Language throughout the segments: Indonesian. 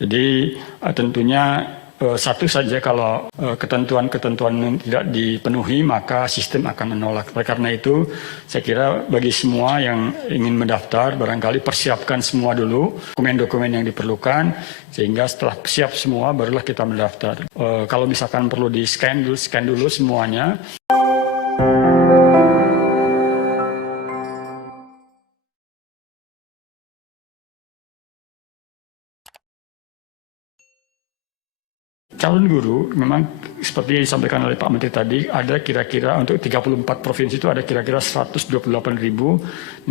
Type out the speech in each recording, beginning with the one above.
Jadi tentunya satu saja kalau ketentuan-ketentuan yang tidak dipenuhi maka sistem akan menolak. Oleh karena itu saya kira bagi semua yang ingin mendaftar barangkali persiapkan semua dulu dokumen-dokumen yang diperlukan sehingga setelah siap semua barulah kita mendaftar. Kalau misalkan perlu di scan dulu semuanya. Calon guru memang seperti yang disampaikan oleh Pak Menteri tadi, ada kira-kira untuk 34 provinsi itu ada kira-kira 128.656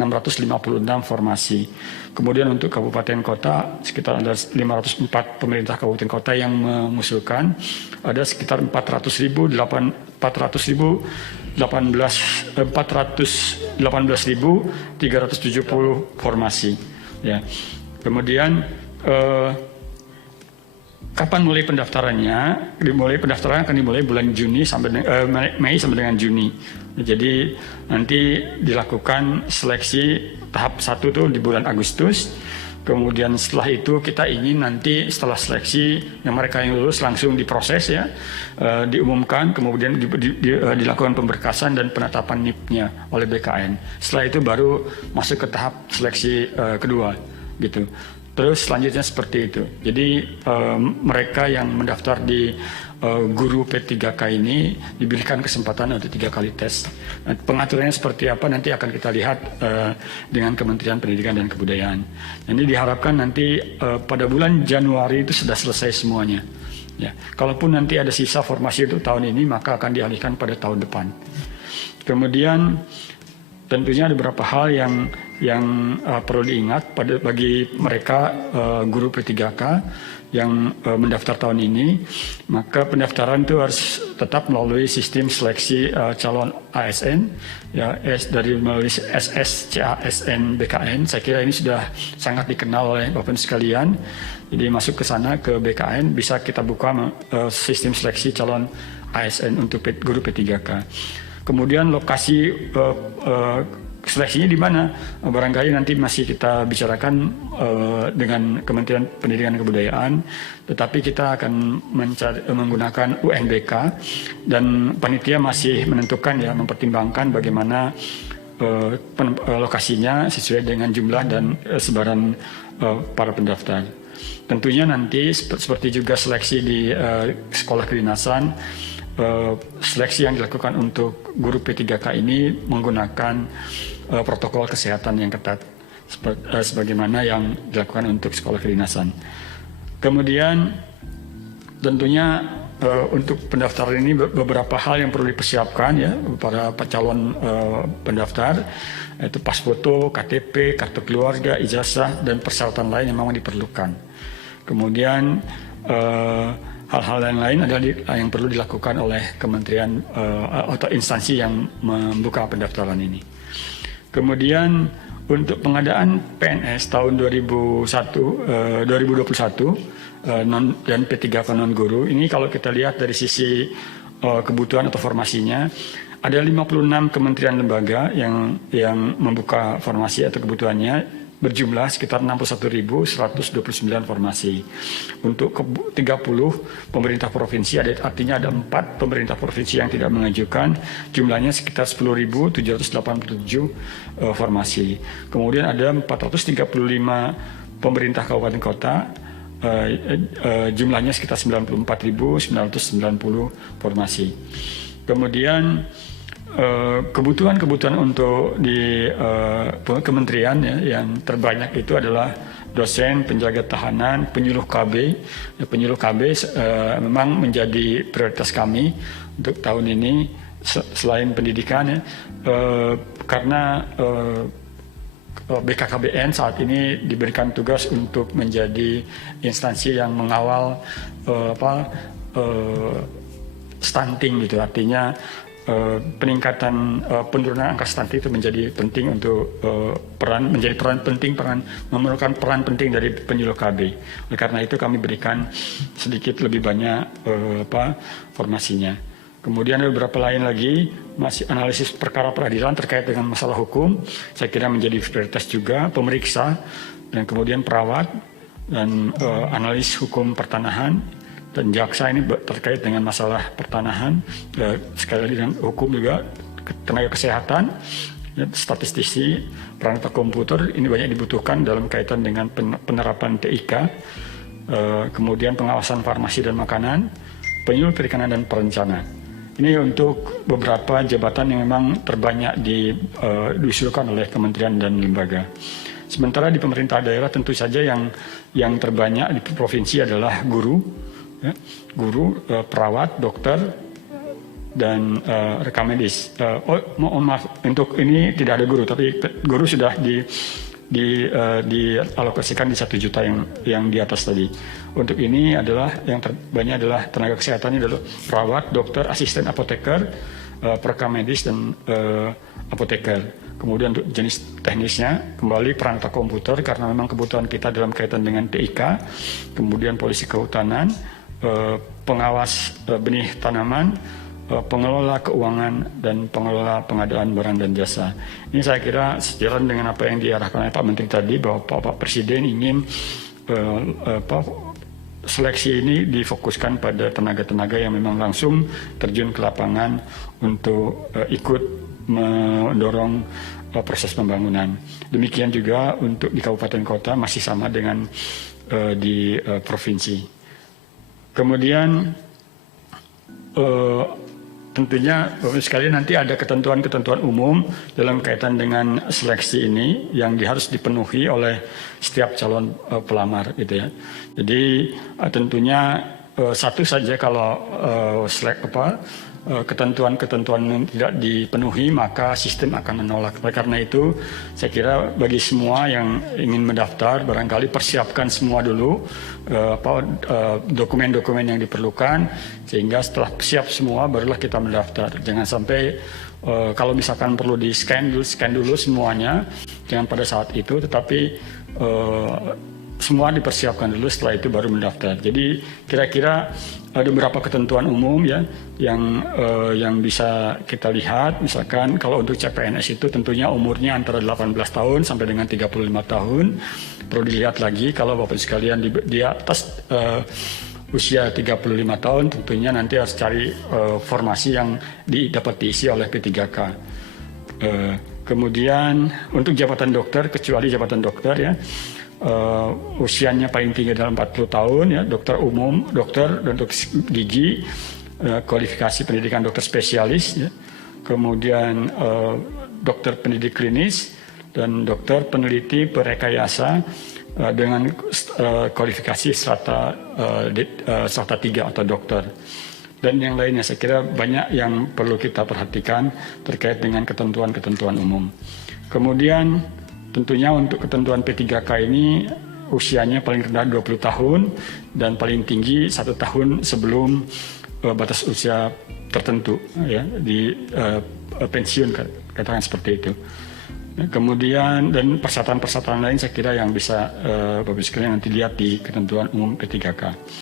formasi. Kemudian untuk kabupaten kota sekitar ada 504 pemerintah kabupaten kota yang mengusulkan, ada sekitar 418.370 formasi. Ya. Kemudian kapan mulai pendaftarannya? Pendaftaran akan dimulai bulan Juni sampai Mei sampai dengan Juni. Jadi nanti dilakukan seleksi tahap 1 tuh di bulan Agustus. Kemudian setelah itu kita ingin nanti setelah seleksi yang mereka yang lulus langsung diproses ya, diumumkan, kemudian dilakukan pemberkasan dan penetapan NIP-nya oleh BKN. Setelah itu baru masuk ke tahap seleksi kedua gitu. Terus selanjutnya seperti itu. Jadi mereka yang mendaftar di guru P3K ini diberikan kesempatan untuk 3 kali tes. Nah, pengaturannya seperti apa nanti akan kita lihat dengan Kementerian Pendidikan dan Kebudayaan. Ini diharapkan nanti pada bulan Januari itu sudah selesai semuanya. Ya, kalaupun nanti ada sisa formasi itu tahun ini maka akan dialihkan pada tahun depan. Kemudian tentunya ada beberapa hal yang perlu diingat bagi mereka guru P3K yang mendaftar tahun ini, maka pendaftaran itu harus tetap melalui sistem seleksi calon ASN ya, melalui SSCASN BKN. Saya kira ini sudah sangat dikenal oleh Bapak sekalian. Jadi masuk ke sana ke BKN bisa kita buka sistem seleksi calon ASN untuk guru P3K. Kemudian lokasi seleksinya di mana? Barangkali nanti masih kita bicarakan dengan Kementerian Pendidikan dan Kebudayaan, tetapi kita akan menggunakan UNBK dan panitia masih menentukan ya, mempertimbangkan bagaimana lokasinya sesuai dengan jumlah dan sebaran para pendaftar. Tentunya nanti seperti juga seleksi di sekolah kedinasan, seleksi yang dilakukan untuk guru P3K ini menggunakan protokol kesehatan yang ketat sebagaimana yang dilakukan untuk sekolah kedinasan. Kemudian tentunya untuk pendaftaran ini beberapa hal yang perlu dipersiapkan ya para calon pendaftar, yaitu pas foto, KTP, kartu keluarga, ijazah dan persyaratan lain yang memang diperlukan. Kemudian hal-hal lain adalah yang perlu dilakukan oleh kementerian atau instansi yang membuka pendaftaran ini. Kemudian untuk pengadaan PNS tahun 2021 dan P3K non guru ini kalau kita lihat dari sisi kebutuhan atau formasinya ada 56 kementerian lembaga yang membuka formasi atau kebutuhannya berjumlah sekitar 61.129 formasi. Untuk 30 pemerintah provinsi, artinya ada 4 pemerintah provinsi yang tidak mengajukan, jumlahnya sekitar 10.787 formasi. Kemudian ada 435 pemerintah kabupaten kota, jumlahnya sekitar 94.990 formasi. Kemudian kebutuhan untuk di kementerian ya, yang terbanyak itu adalah dosen, penjaga tahanan, penyuluh KB. Penyuluh KB memang menjadi prioritas kami untuk tahun ini selain pendidikan ya, karena BKKBN saat ini diberikan tugas untuk menjadi instansi yang mengawal stunting gitu, artinya peningkatan penurunan angka stunting itu menjadi penting untuk memerlukan peran penting dari penyuluh KB. Oleh karena itu kami berikan sedikit lebih banyak formasinya. Kemudian ada beberapa lain lagi, masih analisis perkara peradilan terkait dengan masalah hukum, saya kira menjadi prioritas juga, pemeriksa dan kemudian perawat, dan analis hukum pertanahan, dan jaksa ini terkait dengan masalah pertanahan, sekali lagi dengan hukum juga, tenaga kesehatan, statistisi, perangkat komputer ini banyak dibutuhkan dalam kaitan dengan penerapan TIK, kemudian pengawasan farmasi dan makanan, penyuluh perikanan dan perencana. Ini untuk beberapa jabatan yang memang terbanyak diusulkan oleh kementerian dan lembaga. Sementara di pemerintah daerah tentu saja yang terbanyak di provinsi adalah guru, ya, perawat, dokter, dan rekam medis. Mohon maaf, untuk ini tidak ada guru, tapi guru sudah dialokasikan di 1 juta yang di atas tadi. Untuk ini adalah yang terbanyak adalah tenaga kesehatan, ini adalah perawat, dokter, asisten apoteker, perekam medis, dan apoteker. Kemudian untuk jenis teknisnya, kembali perangkat komputer karena memang kebutuhan kita dalam kaitan dengan TIK, kemudian polisi kehutanan, pengawas benih tanaman, pengelola keuangan, dan pengelola pengadaan barang dan jasa. Ini saya kira sejalan dengan apa yang diarahkan oleh Pak Menteri tadi, bahwa Pak Presiden ingin seleksi ini difokuskan pada tenaga-tenaga yang memang langsung terjun ke lapangan untuk ikut mendorong proses pembangunan. Demikian juga untuk di kabupaten kota masih sama dengan di provinsi. Kemudian tentunya sekali nanti ada ketentuan-ketentuan umum dalam kaitan dengan seleksi ini yang harus dipenuhi oleh setiap calon pelamar, gitu ya. Jadi tentunya satu saja kalau ketentuan-ketentuan yang tidak dipenuhi maka sistem akan menolak. Karena itu saya kira bagi semua yang ingin mendaftar barangkali persiapkan semua dulu dokumen-dokumen yang diperlukan, sehingga setelah siap semua barulah kita mendaftar. Jangan sampai kalau misalkan perlu di scan dulu semuanya, jangan pada saat itu, tetapi semua dipersiapkan dulu, setelah itu baru mendaftar. Jadi kira-kira ada beberapa ketentuan umum ya yang bisa kita lihat. Misalkan kalau untuk CPNS itu tentunya umurnya antara 18 tahun sampai dengan 35 tahun. Perlu dilihat lagi kalau Bapak sekalian di atas usia 35 tahun tentunya nanti harus cari formasi yang dapat diisi oleh P3K. Kemudian untuk jabatan dokter, kecuali jabatan dokter ya, usianya paling tinggi dalam 40 tahun ya, dokter umum, dokter untuk gigi, kualifikasi pendidikan dokter spesialis ya, kemudian dokter pendidik klinis, dan dokter peneliti perekayasa dengan kualifikasi strata 3 atau dokter. Dan yang lainnya saya kira banyak yang perlu kita perhatikan terkait dengan ketentuan-ketentuan umum. Kemudian tentunya untuk ketentuan P3K ini usianya paling rendah 20 tahun dan paling tinggi 1 tahun sebelum batas usia tertentu ya, di pensiun, katakan seperti itu. Kemudian dan persyaratan-persyaratan lain saya kira yang bisa Bapak sekalian nanti lihat di ketentuan umum P3K.